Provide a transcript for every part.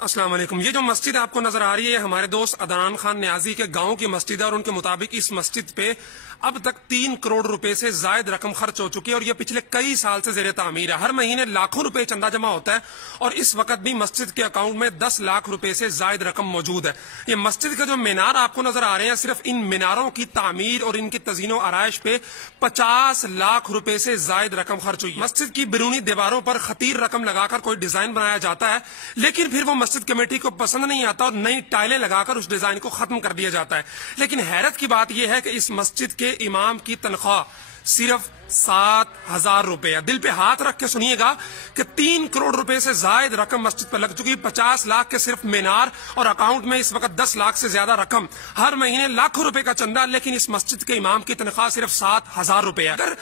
السلام علیکم۔ یہ جو مسجد آپ کو نظر آ رہی ہے ہمارے دوست عدنان خان نیازی کے گاؤں کی مسجد ہے، اور ان کے مطابق اس مسجد پہ اب تک 3 کروڑ روپے سے زائد رقم خرچ ہو چکی ہے، اور یہ پچھلے کئی سال سے زیر تعمیر ہے۔ ہر مہینے لاکھوں روپے چندہ جمع ہوتا ہے، اور اس وقت بھی مسجد کے اکاؤنٹ میں 10 لاکھ روپے سے زائد رقم موجود ہے۔ یہ مسجد کا جو مینار آپ کو نظر آ رہے ہیں، صرف ان میناروں کی تعمیر اور ان کی تزئین و آرائش پہ 50 لاکھ روپے سے زائد رقم خرچ ہوئی۔ مسجد کی بیرونی دیواروں پر خطیر رقم لگا کر کوئی ڈیزائن بنایا جاتا ہے، لیکن پھر وہ مسجد کمیٹی کو پسند نہیں آتا اور نئی ٹائلیں لگا کر اس ڈیزائن کو ختم کر دیا جاتا ہے۔ لیکن حیرت کی بات یہ ہے کہ اس مسجد کے امام کی تنخواہ صرف 7,000 روپے ہے۔ دل پہ ہاتھ رکھ کے سنیے گا کہ 3 کروڑ روپے سے زائد رقم مسجد پر لگ چکی، 50 لاکھ کے صرف مینار، اور اکاؤنٹ میں اس وقت 10 لاکھ سے زیادہ رقم، ہر مہینے لاکھوں روپے کا چندہ، لیکن اس مسجد کے امام کی تنخواہ صرف 7,000 روپے ہے۔ اگر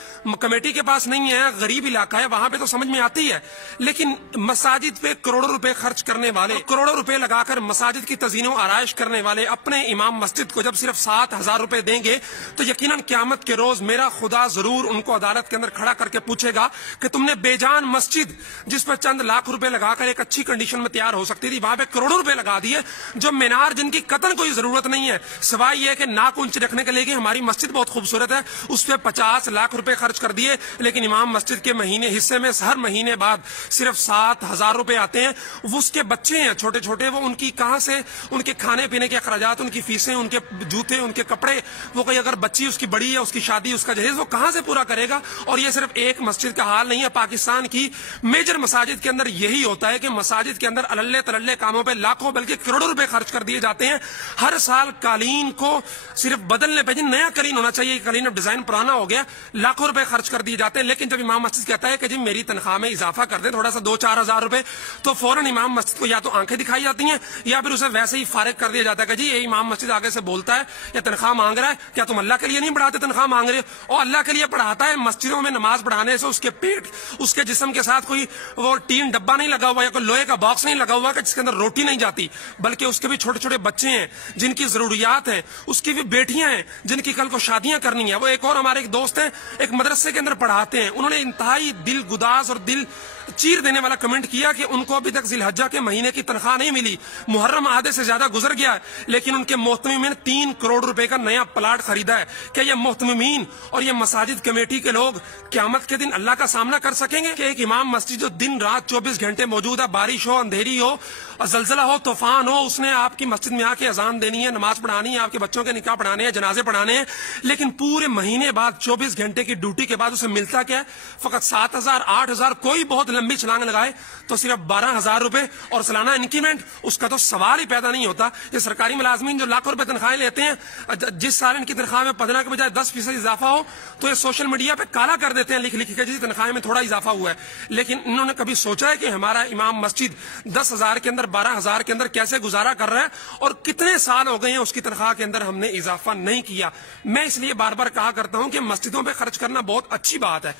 کمیٹی کے پاس نہیں ہے، غریب علاقہ ہے، وہاں پہ تو سمجھ میں آتی ہے، لیکن مساجد پہ کروڑوں روپے خرچ کرنے والے، کروڑوں روپے لگا کر مساجد کی تزئین و آرائش کرنے والے اپنے امام مسجد کو جب صرف 7,000 روپے دیں گے تو یقیناً قیامت کے روز میرا خدا ضرور ان کو عدالت کے اندر کھڑا کر کے پوچھے گا کہ تم نے بے جان مسجد جس پر چند لاکھ روپے لگا کر ایک اچھی کنڈیشن میں تیار ہو سکتی تھی، وہاں پہ کروڑوں روپے لگا دیے، جو مینار جن کی قطعاً کوئی ضرورت نہیں ہے، سوائے یہ کہ ناک اونچی رکھنے کے لیے کہ ہماری مسجد بہت خوبصورت ہے، اس پہ 50 لاکھ روپے خرچ کر دیے، لیکن امام مسجد کے مہینے حصے میں ہر مہینے بعد صرف 7,000 روپے آتے ہیں۔ وہ اس کے بچے ہیں چھوٹے چھوٹے، وہ ان کی کہاں سے، ان کے کھانے پینے کے اخراجات، ان کی فیسیں، ان کے جوتے، ان کے کپڑے، وہ کوئی اگر بچی اس کی بڑی ہے، اس کی شادی، اس کا جہیز، وہ کہاں سے پورا کرے گا؟ اور یہ صرف ایک مسجد کا حال نہیں ہے، پاکستان کی میجر مساجد کے اندر یہی ہوتا ہے کہ مساجد کے اندر اللے تللے کاموں پہ لاکھوں بلکہ کروڑوں روپے خرچ کر دیے جاتے ہیں۔ ہر سال قالین کو صرف بدلنے پہ، نیا قالین ہونا چاہیے، قالین اب ڈیزائن پرانا ہو گیا، لاکھوں روپے خرچ کر دیے جاتے ہیں، لیکن جب امام مسجد کہتا ہے کہ جی میری تنخواہ میں اضافہ کر دیں تھوڑا سا 2-4 ہزار روپے، تو فوراً امام مسجد کو یا تو آنکھیں دکھائی جاتی ہیں یا پھر اسے ویسے ہی فارغ کر دیا جاتا ہے کہ جی یہ امام مسجد آگے سے بولتا ہے یا تنخواہ مانگ رہا ہے، کیا تم اللہ کے لیے نہیں پڑھاتے، تنخواہ مانگ رہے ہو؟ اور اللہ کے لیے پڑھاتا ہے، مسجدوں میں نماز پڑھانے سے اس کے پیٹ، اس کے جسم کے ساتھ کوئی وہ ٹین ڈبہ نہیں لگا ہوا یا کوئی لوہے کا باکس نہیں لگا ہوا کہ جس کے اندر روٹی نہیں جاتی، بلکہ اس کے بھی چھوٹے چھوٹے بچے ہیں جن کی ضروریات ہیں، اس کی بھی بیٹیاں ہیں جن کی کل کو شادیاں کرنی ہیں۔ وہ ایک اور ہمارے ایک دوست ہیں، ایک مدرسے کے اندر پڑھاتے ہیں، انہوں نے انتہائی دل گداز اور دل چیر دینے والا کمنٹ کیا کہ ان کو ابھی تک ذی الحجہ کے مہینے کی تنخواہ نہیں ملی، محرم آدھے سے زیادہ گزر گیا ہے، لیکن ان کے محتممین 3 کروڑ روپے کا نیا پلاٹ خریدا ہے۔ کیا یہ محتممین اور یہ مساجد کمیٹی کے لوگ قیامت کے دن اللہ کا سامنا کر سکیں گے کہ ایک امام مسجد جو دن رات 24 گھنٹے موجود ہے، بارش ہو، اندھیری ہو، زلزلہ ہو، طوفان ہو، اس نے آپ کی مسجد میں آ کے اذان دینی ہے، نماز پڑھانی ہے، آپ کے بچوں کے نکاح پڑھانے ہیں، جنازے پڑھانے ہیں، لیکن پورے مہینے بعد 24 گھنٹے کی ڈیوٹی کے بعد اسے ملتا کیا ہے؟ فقط 7,000 8,000، کوئی بہت لمبی چھلانگ لگائے تو صرف 12,000 روپے، اور سالانہ انکریمنٹ اس کا تو سوال ہی پیدا نہیں ہوتا۔ یہ سرکاری ملازمین جو لاکھوں روپے تنخواہیں لیتے ہیں، جس سال ان کی تنخواہ میں 15 کے بجائے 10% اضافہ ہو تو یہ سوشل میڈیا پہ کالا کر دیتے ہیں لکھ لکھ کے جس تنخواہ میں تھوڑا اضافہ ہوا ہے، لیکن انہوں نے کبھی سوچا ہے کہ ہمارا امام مسجد 10,000 کے اندر 12,000 کے اندر کیسے گزارا کر رہا ہے، اور کتنے سال ہو گئے ہیں اس کی تنخواہ کے اندر ہم نے اضافہ نہیں کیا۔ میں اس لیے بار بار کہا کرتا ہوں کہ مسجدوں پہ خرچ کرنا بہت اچھی بات ہے،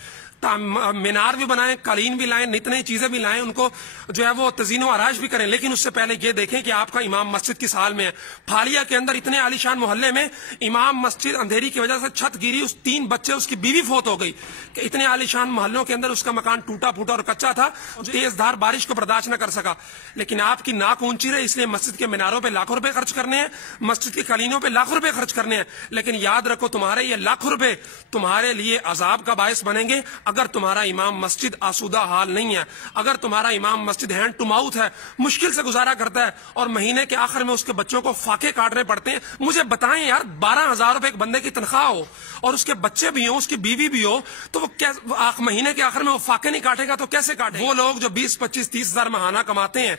مینار بھی بنائیں، قالین بھی لائیں، نئی نئی چیزیں بھی لائیں، ان کو جو ہے وہ تزئین و آرائش بھی کریں، لیکن اس سے پہلے یہ دیکھیں کہ آپ کا امام مسجد کس حال میں ہے۔ پھاڑیا کے اندر اتنے عالیشان محلے میں امام مسجد اندھیری کی وجہ سے چھت گری، اس 3 بچے، اس کی بیوی فوت ہو گئی، کہ اتنے عالیشان محلوں کے اندر اس کا مکان ٹوٹا پھوٹا اور کچا تھا، تیز دھار بارش کو برداشت نہ کر سکا، لیکن آپ کی ناک اونچی رہے، اس لیے مسجد کے میناروں پہ لاکھوں روپے خرچ کرنے ہیں، مسجد کی قالینوں پہ لاکھوں روپے خرچ کرنے ہیں، لیکن یاد رکھو تمہارے یہ لاکھوں روپے تمہارے لیے عذاب کا باعث بنیں گے اگر تمہارا امام مسجد آسودہ حال نہیں ہے، اگر تمہارا امام مسجد ہینڈ ٹو ماؤتھ ہے، مشکل سے گزارا کرتا ہے، اور مہینے کے آخر میں اس کے بچوں کو فاقے کاٹنے پڑتے ہیں۔ مجھے بتائیں یار، 12,000 روپے ایک بندے کی تنخواہ ہو اور اس کے بچے بھی ہوں، اس کی بیوی بھی ہو، تو وہ مہینے کے آخر میں وہ فاقے نہیں کاٹے گا تو کیسے کاٹے گا؟ وہ لوگ جو 20 25 30 ہزار ماہانہ کماتے ہیں،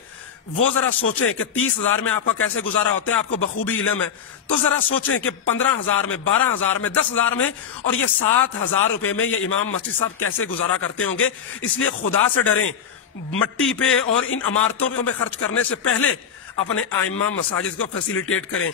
وہ ذرا سوچیں کہ 30,000 میں آپ کا کیسے گزارا ہوتا ہے، آپ کو بخوبی علم ہے، تو ذرا سوچیں کہ 15,000 میں، 12,000 میں، 10,000 میں، اور یہ 7,000 روپے میں یہ امام مسجد صاحب کیسے گزارا کرتے ہوں گے۔ اس لیے خدا سے ڈریں، مٹی پہ اور ان عمارتوں پہ خرچ کرنے سے پہلے اپنے ائمہ مساجد کو فیسیلیٹیٹ کریں۔